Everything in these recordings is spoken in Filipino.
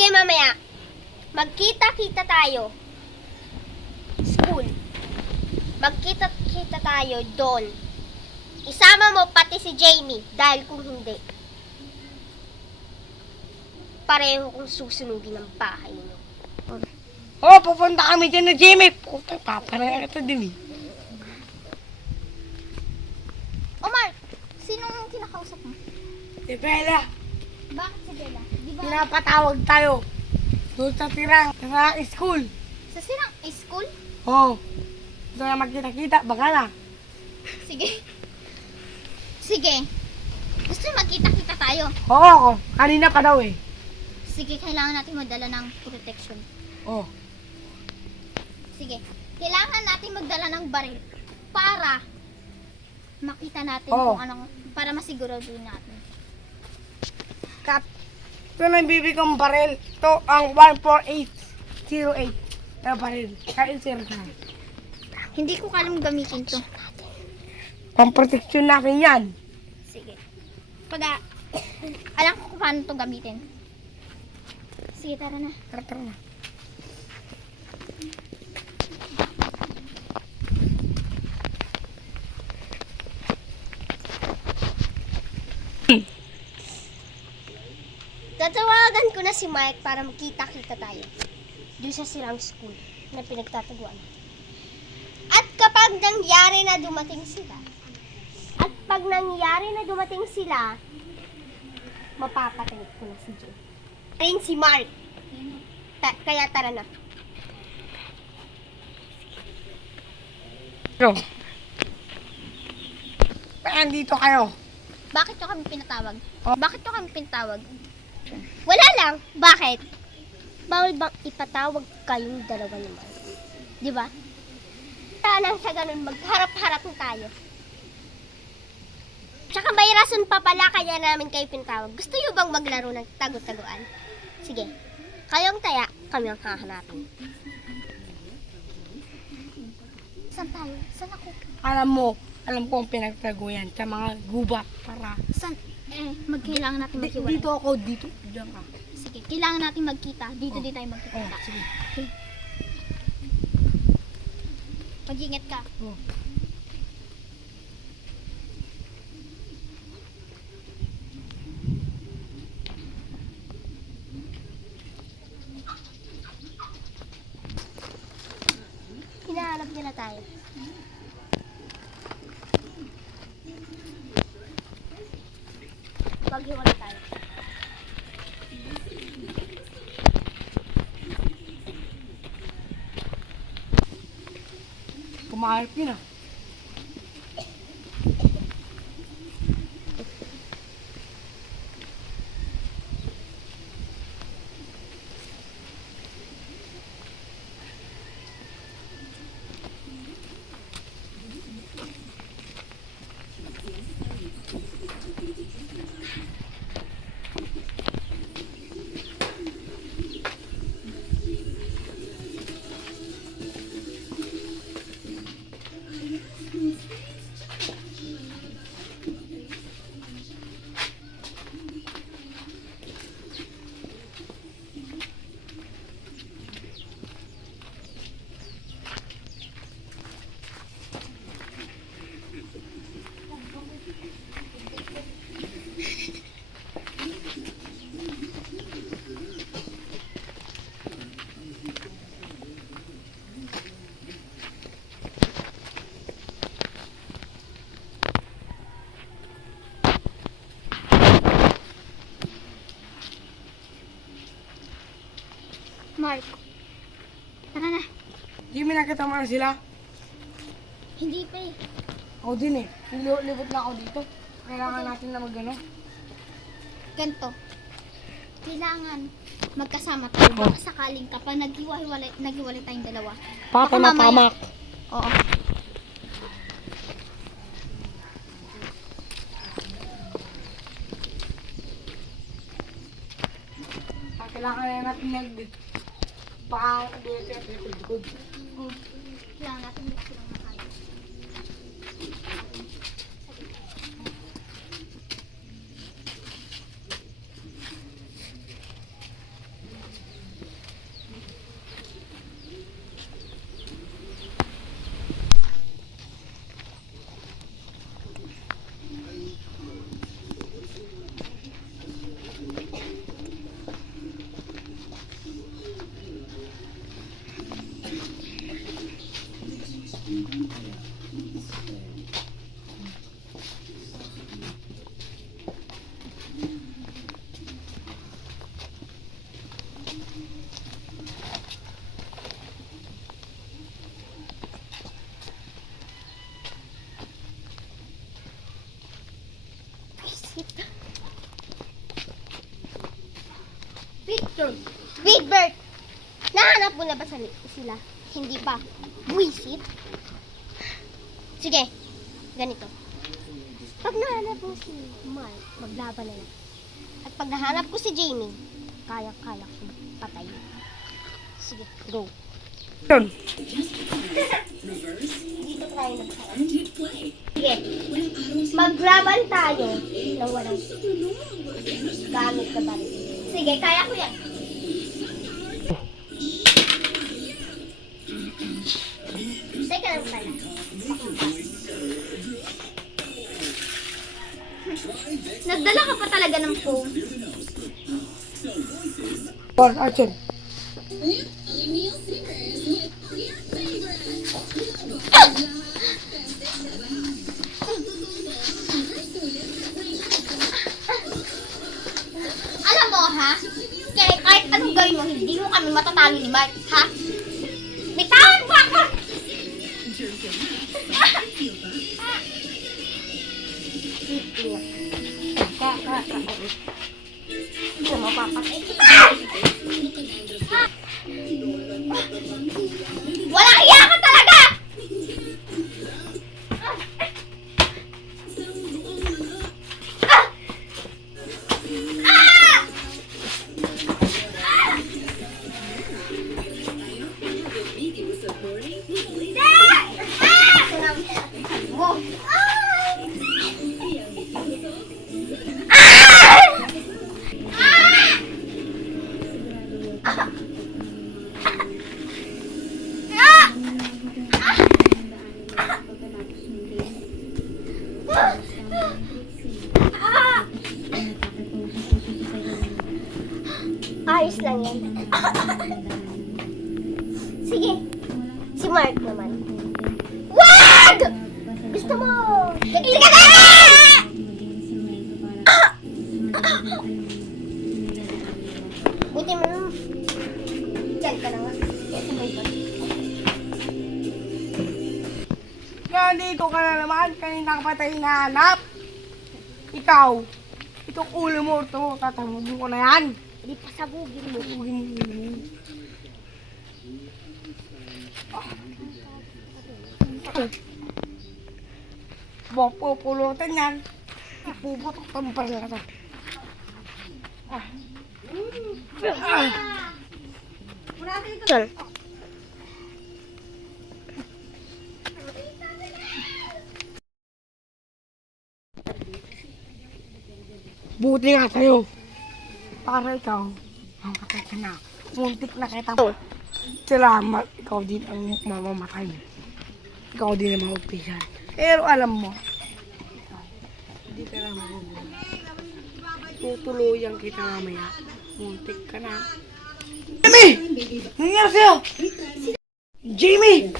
Sige, mamaya. Magkita-kita tayo. School. Magkita-kita tayo doon. Isama mo pati si Jamie dahil kung hindi, pareho kong susunugin ang bahay mo. Oh, pupunta kami dyan na Jamie. Puta, paparaya kita din eh. O Mark, sinong kinakausap mo? Si Bella, Bakit si Bella? Di ba pinapatawag tayo. Doon sa tirang, sa school. sa sirang school? Oh, doon na magkita-kita, baka na. Sige. Sige. Gusto mo magkita-kita tayo? Oo, kanina pa daw eh. Sige, kailangan natin magdala ng protection. Oh, Sige. Kailangan natin magdala ng baril para makita natin Oo. kung anong, para masigurado natin. Kat. Ito na yung bibig kong baril. Ito ang 14808 na baril. Kain sir ka. Hindi ko kalam gamitin to. Pang-protection natin yan. Sige. Alam ko kung paano to gamitin. Sige, tara na. Tara na. Tatawagan ko na si Mike para magkita-kita tayo. Doon sa sirang school na pinagtataguan. At kapag nangyari na dumating sila, mapapatay ko na si Jay. Rin si Mark. Kaya tara na. Yo. Andito kayo. Bakit nyo kami pinatawag? Oh. Bakit nyo kami pinatawag? Wala lang. Bakit? Bawal bang ipatawag kayong dalawa ni Mark? Di ba? Nang sa ganun, magharap-harap tayo. Tsaka may rason pa pala kaya namin kayo pinatawag. Gusto nyo bang maglaro ng tago-taguan? Sige. Kayong taya, kami ang hahanapin. Saan tayo? Saan ako? Alam ko ang pinagtaguyan sa mga gubat para... Saan? Magkailangan natin maghiwalay. Dito ako, dito. Diyan ka. Sige, kailangan natin magkita. Dito din tayo magkita. Oh, sige. Okay. Mag-ingat ka. Oh. Hinahanap niya na tayo. Maghiwalay tayo. Kumaharap yun ah. Mark. Tara na. Di mo nakita mo na sila? Hindi pa eh. Ako din eh. Libot na ako dito. Kailangan natin na mag-ano. Ganto. Kailangan magkasama tayo. Baka sakaling kapag naghiwalay tayong dalawa. Baka mamaya- Oo. Kailangan na natin baka dito at likod. Kailangan natin magsilang makain. Picture. Wait, Bert. Nahanap mo na ba sila? Hindi pa. Buisit. Sige. Ganito. Pag nahanap mo si Mark, maglaban na lang. At pag nahanap ko si Jamie, kaya-kaya ko patayin. Sige, go. Yun. Dito tayo nagsasabi. Sige. Maglaban tayo na walang gamit na baril. Sige, kaya ko yan. Teka lang pala. Nagdala ka pa talaga ng phone. Boss, action. Alam mo, ha? Kaya kahit anong gawin mo, hindi mo kami matatalo ni Mark, ha? Bitawan mo ako! Hindi mo papatay kita! Walang iya ka talaga! Ayos lang yan. Sige. Si Mark naman. Wag! Gusto mo! Sige na! Buti mo naman. Diyan ka na nga. Ito ba ito? Nandito ka na naman. Kanina ka pa tayo hinahanap. Ikaw. Itong ulo mo ito. Tatamugin ko na yan. Hindi pasabugin mo. Pupulutan yan. Ipuputok ang pala ito. Sir. Buti nga sa'yo. Para ikaw, mamatay ka na. Muntik na kita. Salamat, ikaw din ang mamamatay. Ikaw din ang maupisan. Pero alam mo, hindi ka na magugulo. Tutuluyan kita mamaya. Muntik ka na. Jamie! Nangyari sa'yo? Jamie!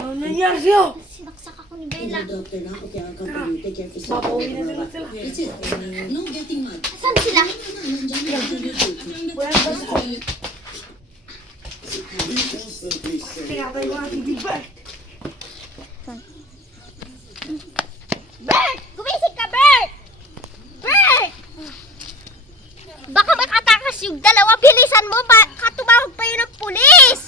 Ano nangyari sa'yo? Sinaksak ako ni Bella. Papauwi na naman sila. Saan sila? Tinatay ko natin di ba? Bert! Gumising ka, Bert! Bert! Baka makatakas yung dalawa. Bilisan mo. Baka tumawag pa yun ng pulis.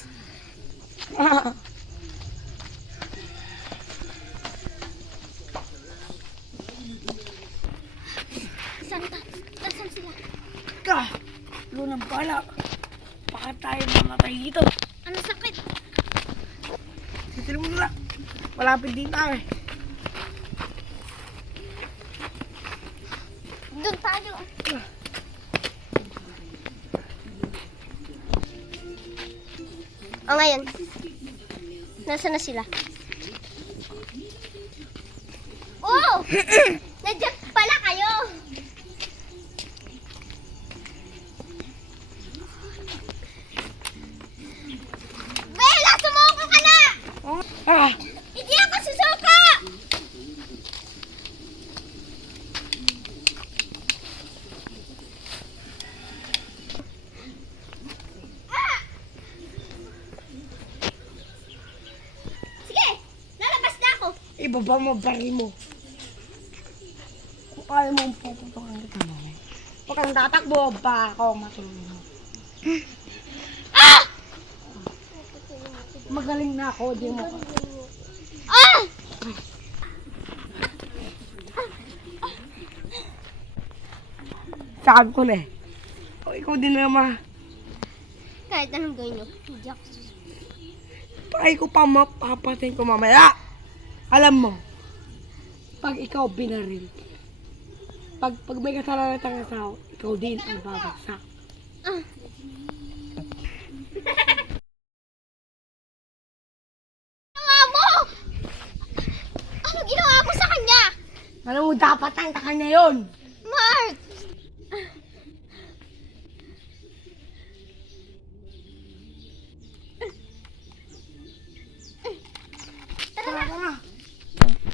Saan sila? Ka! Lunang pala. Baka tayo mamatay dito. Ano sakit? Sisil mo na. Malapit din tayo eh. Doon tayo. O ngayon, nasaan na sila? Oh! Nandiyan pala kayo! Bella, sumuko ka na! Ah! Hindi ako susuko! Sige, lalabas na ako. Ibaba mo baril mo. Kung ayaw mo puputokan kita mo. Huwag kang tatakbo ba ako matulog mo. Ah! Magaling na ako, di mo. Ah! Sabi ko na eh. O, ikaw din naman. Kahit anong gawin nyo, hindi ako susunod. Try ko pa mapapatayin ko mamaya. Alam mo, pag ikaw binaril, pag may kasalanan ng tao, ikaw din ang babagsak. Ah. Ginawa mo! Ano ginawa mo sa kanya? Alam mo, dapat ang kanya yun. Mark! Tara, tara.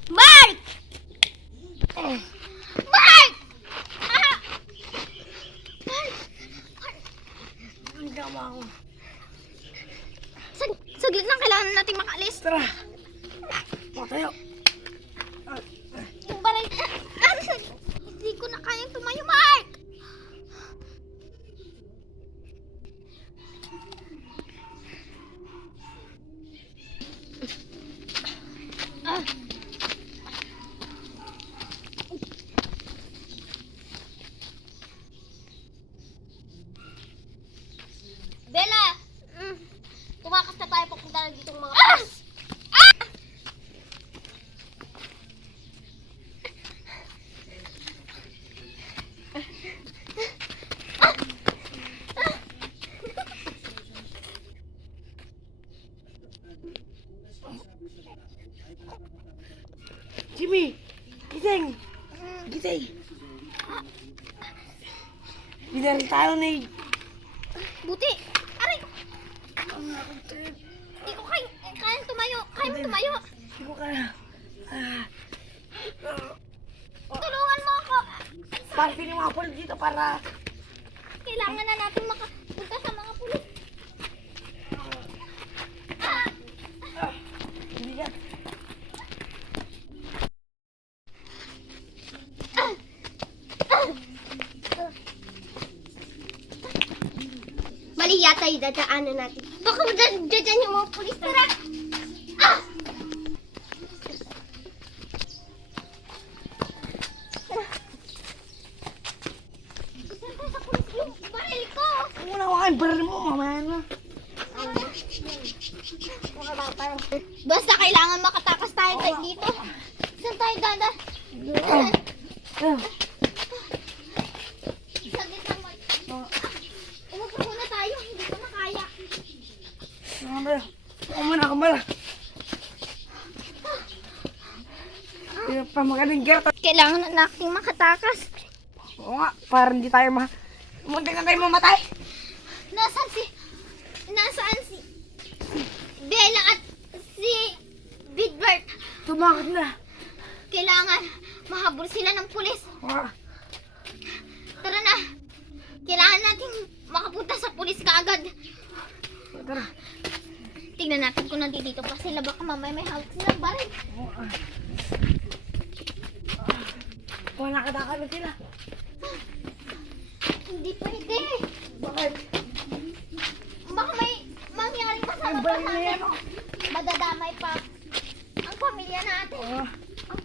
Mark! Mark! Ah! Mark! Ang gama ko. Saglit lang, kailangan natin makaalis. Tara. Matayo. Yung baray... Hindi ko na kayang tumayo, Mark! Ah. Bella! Tumakas na tayo papunta na ditong mga pulis. Jimmy! Gising! Gising! Binaril tayo ni... Buti! Aray! Hindi ko kayang tumayo. Kaya mo tumayo. Hindi ko kaya. Tulungan mo ako. Parte ni mga pol dito para... Kailangan na natin makapunta sa mga pulis. Hindi yan. Mali yata yung dadaanan natin. Baka dyan yung mga pulis. Tara! Ah! Saan sa pulis yung baril ko? Huwag mo na wakan baril mo, mamaya na. Basta kailangan makatakas tayo dito. Saan tayo dada? Saglit lang, Mark. Umupo muna tayo. Hindi ko na kaya. Kumana. Hindi pa magaling girl. Kailangan na nating makatakas. Oo nga, para hindi tayo muntik na tayo mamatay. Nasaan si Bella at si Bidbert? Tumakot na. Kailangan mahabol sila ng pulis. Oo. Tara na. Kailangan natin makapunta sa pulis kaagad. Tara. Tingnan natin kung nandito pa sila. Baka mamaya may hawak silang baril. Kung nakatakas na sila. Hindi pwede. Bakit? Baka may mangyaring masama pa sa atin. Madadamay pa ang pamilya natin. Oo. Ang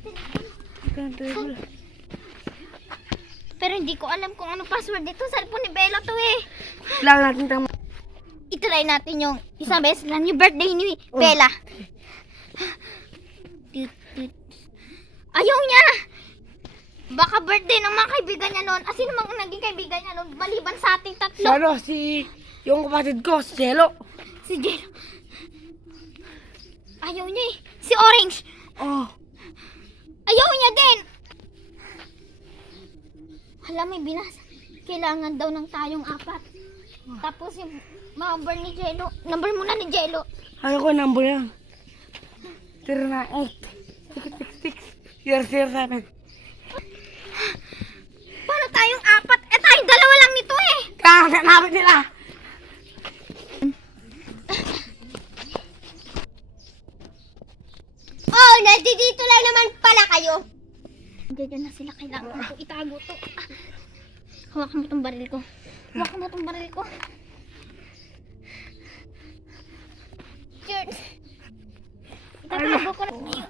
Control. Pero hindi ko alam kung ano password dito sa cellphone ni Bella to eh. Kailangan natin tama. I-try natin yung isang beses lang yung birthday ni Bella. Ayaw niya! Baka birthday ng mga kaibigan niya noon. Sino mang naging kaibigan niya noon maliban sa ating tatlo? Ano, yung kapatid ko, si Jello. Si Jello. Ayaw niya eh. Si Orange. Oh. Ayaw niya din. Hala, may binasa. Kailangan daw ng tayong 4. Tapos yung number ni Jello. Number muna ni Jello. Ano ko number yan? 098 666 007. Paano tayong 4? Eh tayong 2 lang nito eh. Kakanapit nila. Oh, nandito lang naman pala kayo. Diyan na sila. Kailangan ko itago to. Hawakan mo tong baril ko. Hawakan mo tong baril ko. picture. Itatago ko na.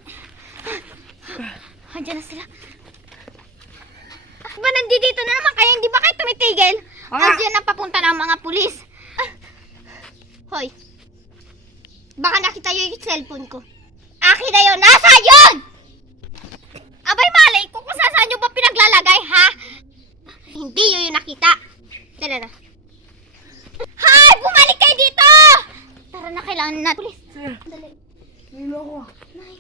Andiyan na sila. Ba, nandito na naman kayo, hindi ba kayo tumitigil? Andiyan na papunta ng mga pulis. Hoy. Baka nakita yung cellphone ko. Akin na yun! Nasa yun! Abay, malay ko kung saan nyo ba pinaglalagay, ha? Hindi yun yung nakita. Tara na. Hay! Bumalik kayo dito! Tara na, kailangan na. Pulis. Sir, Dali. nilo ko. Nay.